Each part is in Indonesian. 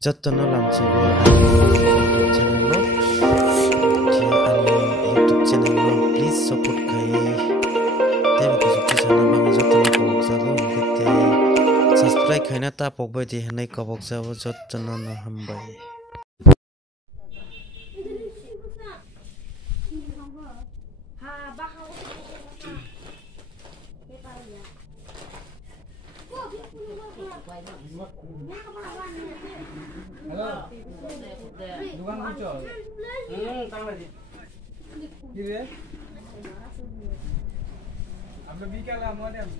Jattono langsung ke YouTube channel lo. YouTube channel lo please support kai. Tapi kusuk sana bang jattono kobok jago kita subscribe kai na ta pokbai di hanai kobok jago jattono no hambai. Halo. Tukang muncul. Tang lagi. Kiri ya? Apa bikala Mahadev?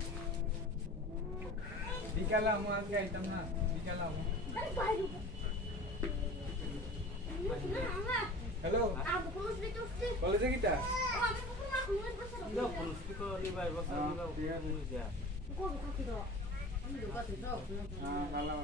Bikala mau ke item na? Bikala mau. Halo. Kolej kita? Enggak, polisi ko libai basa libai mulus ya. Kalah.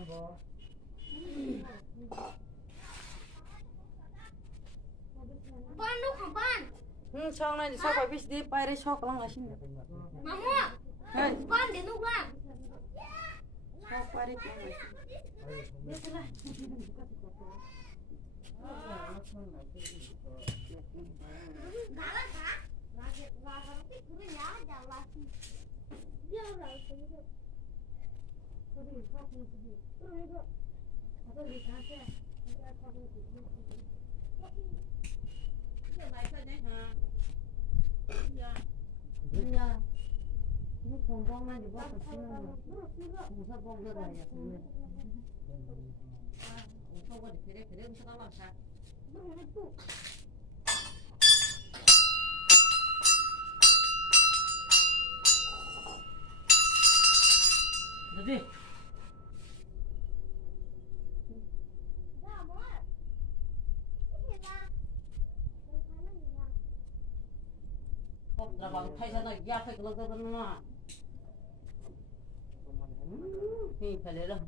Pan đâu không pan? Xong này sao phải biết đi bay đây sao có lòng xin. Mama. Pan đến đâu pan? Sao bay đây con này. Biết rồi. Ini kondongan juga kesini. Musa bongga banyak. Musa gua dikira-kira musa kalah kan. Jadi Rabang thay sana ya thay kalau tu mana? Ni kali lah.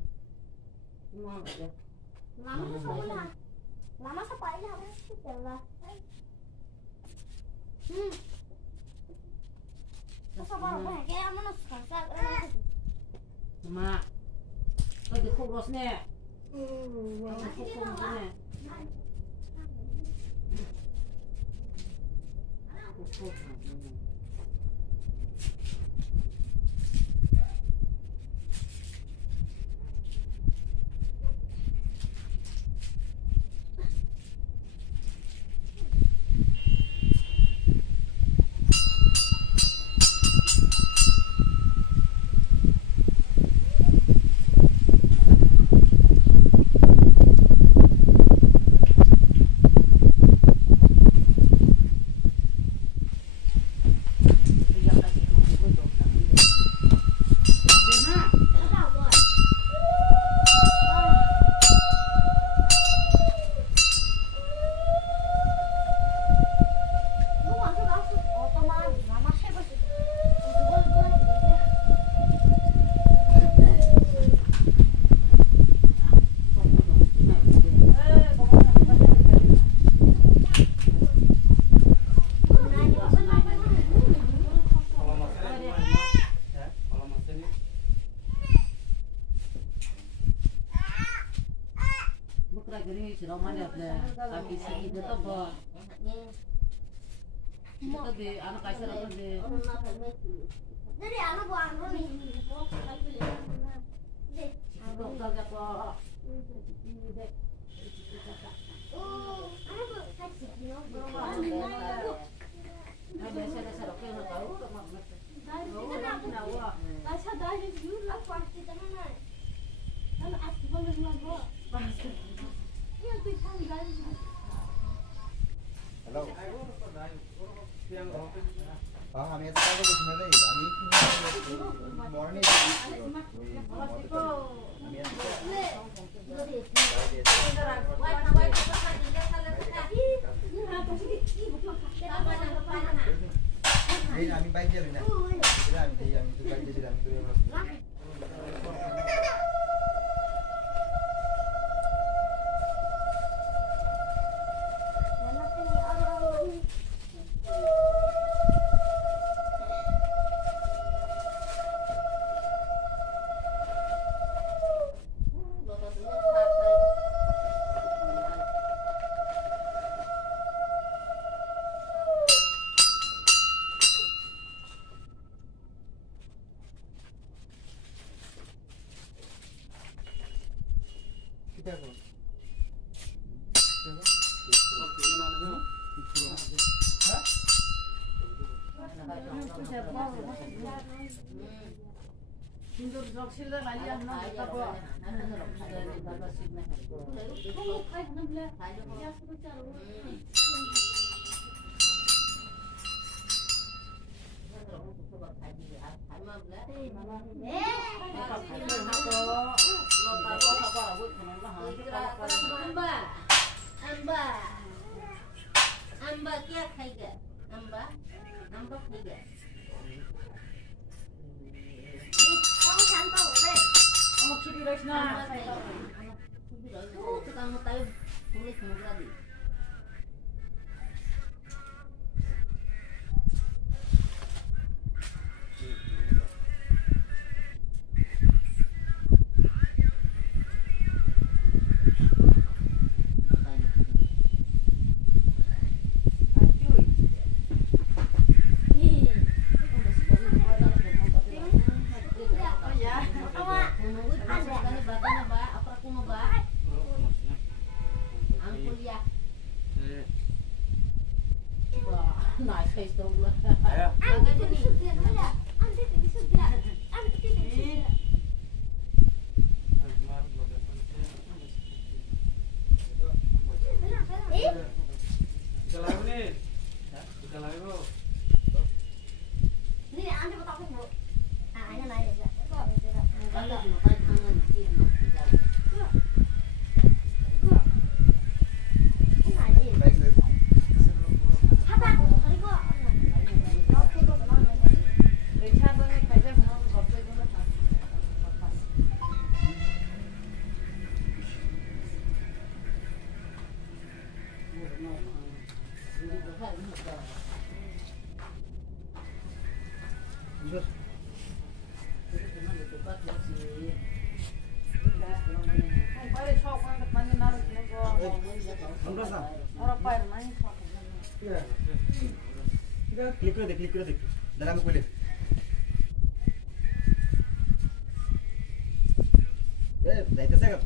Mana aja. Lama sampai lah, kita lah. Apa baru kayak mana sekarang? Mak. Kau di kurus ni. Kurus ni. Gini si Roman ya tapi si itu tuh bo itu di anak kasar apa di Jadi anak gua anu nih. itu kerja kok Anak gua kasih dia. nah dasar oke nggak tahu mak Kasih dari dulu lah pasti teman. Kalau aku boleh ngomong. Yang pisang dari. Hello. আমি একটা কথা বলছি না রে আমি মর্নিং আমি বাইক যাবি না আমি তো বাইক যাচ্ছি আমি তো Amba क्या खाएगा? amba खाएगा. Kamu santai, tukang mau tahu tulis mau tadi. Klik deh. Dalam aku boleh. Dah itu saya.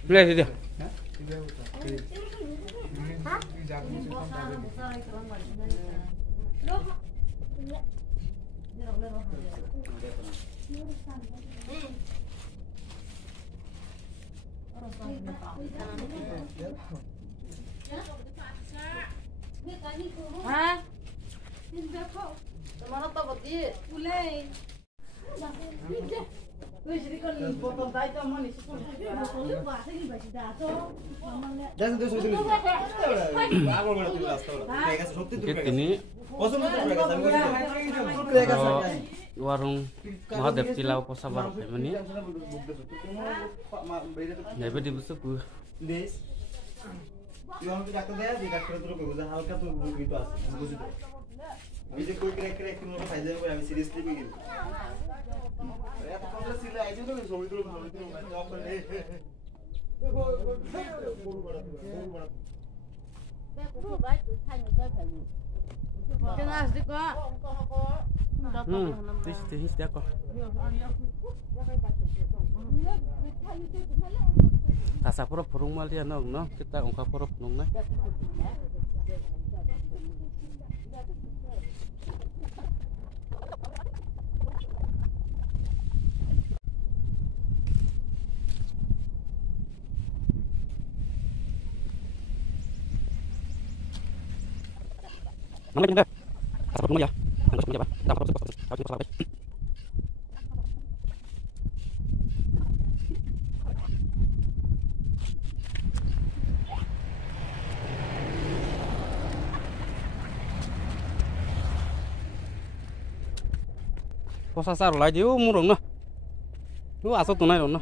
Beli dia. Hah? Mana tahu betul? Ini warung Mahadev Tilau Kosabar ini. Jadi di busuk. Yang tidak kerja di kantor terus berusaha halka tuh begitu as, begitu. Bisa koi krek nunggu saja nih, kami serius nih begini. Ya, kalau sila aja tuh soal itu macam apa nih? Tengah sedikit. Tis dia kok. Kasa pura burung mal dia no, kita ungkap pura burung na. Nama kita, kasa burung ya, angkat burung ya, tak apa apa, kau salah. Posasar lah dia murung no, lu asal tunai no.